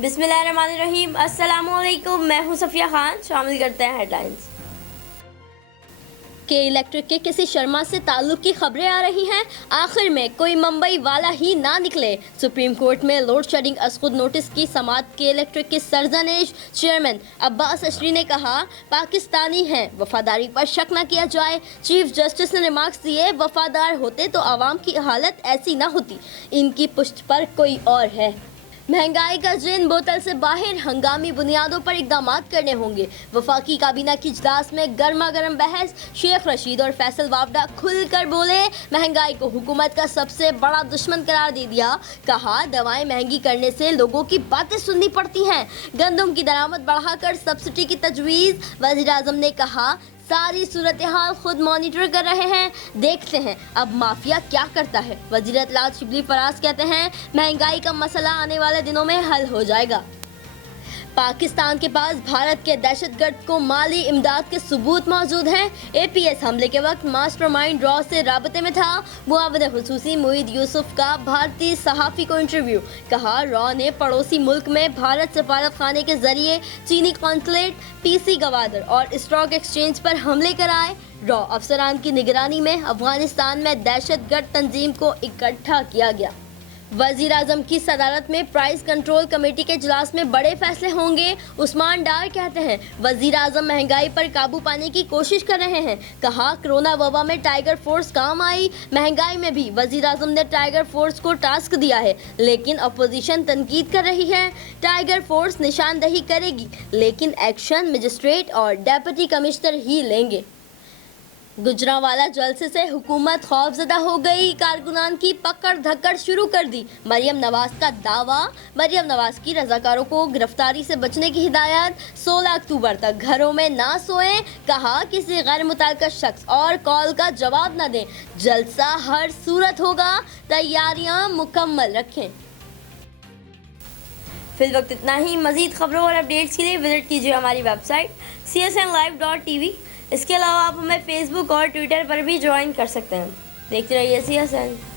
बिस्मिल्लाहिर्रहमानिर्रहीम। अस्सलाम वालेकुम, मैं हूं सफिया खान। शामिल करते हैं हेडलाइंस। के इलेक्ट्रिक के किसी शर्मा से ताल्लुक की खबरें आ रही हैं। आखिर में कोई मुंबई वाला ही ना निकले। सुप्रीम कोर्ट में लोड शेडिंग अस्खुद नोटिस की समाअत। के इलेक्ट्रिक के सरजनेश चेयरमैन अब्बास अशरी ने कहा, पाकिस्तानी हैं, वफादारी पर शक न किया जाए। चीफ जस्टिस ने रिमार्क्स दिए, वफादार होते तो आवाम की हालत ऐसी ना होती। इनकी पुष्ट पर कोई और है। महंगाई का जिन बोतल से बाहर, हंगामी बुनियादों पर इकदाम करने होंगे। वफाकी काबीना की इजलास में गर्मा गर्म बहस। शेख रशीद और फैसल वावडा खुलकर बोले, महंगाई को हुकूमत का सबसे बड़ा दुश्मन करार दे दिया। कहा, दवाएं महंगी करने से लोगों की बातें सुननी पड़ती हैं। गंदम की दरामद बढ़ाकर सब्सिडी की तजवीज़। वज़ीर आज़म ने कहा, सारी सूरत हाल खुद मॉनिटर कर रहे हैं, देखते हैं अब माफिया क्या करता है। वज़ीर इत्तलात शिबली फराज कहते हैं, महंगाई का मसला आने वाले दिनों में हल हो जाएगा। पाकिस्तान के पास भारत के दहशतगर्द को माली इमदाद के सबूत मौजूद हैं। APS हमले के वक्त मास्टरमाइंड रॉ से राबते में था। मुआविन खुसूसी मुईद यूसुफ का भारतीय सहाफ़ी को इंटरव्यू। कहा, रॉ ने पड़ोसी मुल्क में भारत सफारत खाने के जरिए चीनी कॉन्सुलेट, PC गवादर और स्टॉक एक्सचेंज पर हमले कराए। रॉ अफसरान की निगरानी में अफगानिस्तान में दहशतगर्द तंजीम को इकट्ठा किया गया। वज़ीर आज़म की सदारत में प्राइस कंट्रोल कमेटी के इजलास में बड़े फैसले होंगे। उस्मान डार कहते हैं, वज़ीर आज़म महंगाई पर काबू पाने की कोशिश कर रहे हैं। कहा, कोरोना वबा में टाइगर फोर्स काम आई। महंगाई में भी वज़ीर आज़म ने टाइगर फोर्स को टास्क दिया है, लेकिन अपोजिशन तनकीद कर रही है। टाइगर फोर्स निशानदही करेगी, लेकिन एक्शन मजिस्ट्रेट और डेप्यूटी कमिश्नर ही लेंगे। गुजरांवाला जलसे से हुकूमत खौफजदा हो गई। कारकुनान की पकड़ धक्कड़ शुरू कर दी। मरियम नवाज का दावा। मरियम नवाज की रजाकारों को गिरफ्तारी से बचने की हिदायत। 16 अक्टूबर तक घरों में ना सोएं। कहा, किसी गैर मुतल्लिका शख्स और कॉल का जवाब न दें। जलसा हर सूरत होगा, तैयारियां मुकम्मल रखें। फिल वक्त इतना ही। मज़ीद खबरों और अपडेट्स के लिए विजिट कीजिए हमारी वेबसाइट csnlive.tv। इसके अलावा आप हमें फेसबुक और ट्विटर पर भी ज्वाइन कर सकते हैं। देखते रहिए CSN।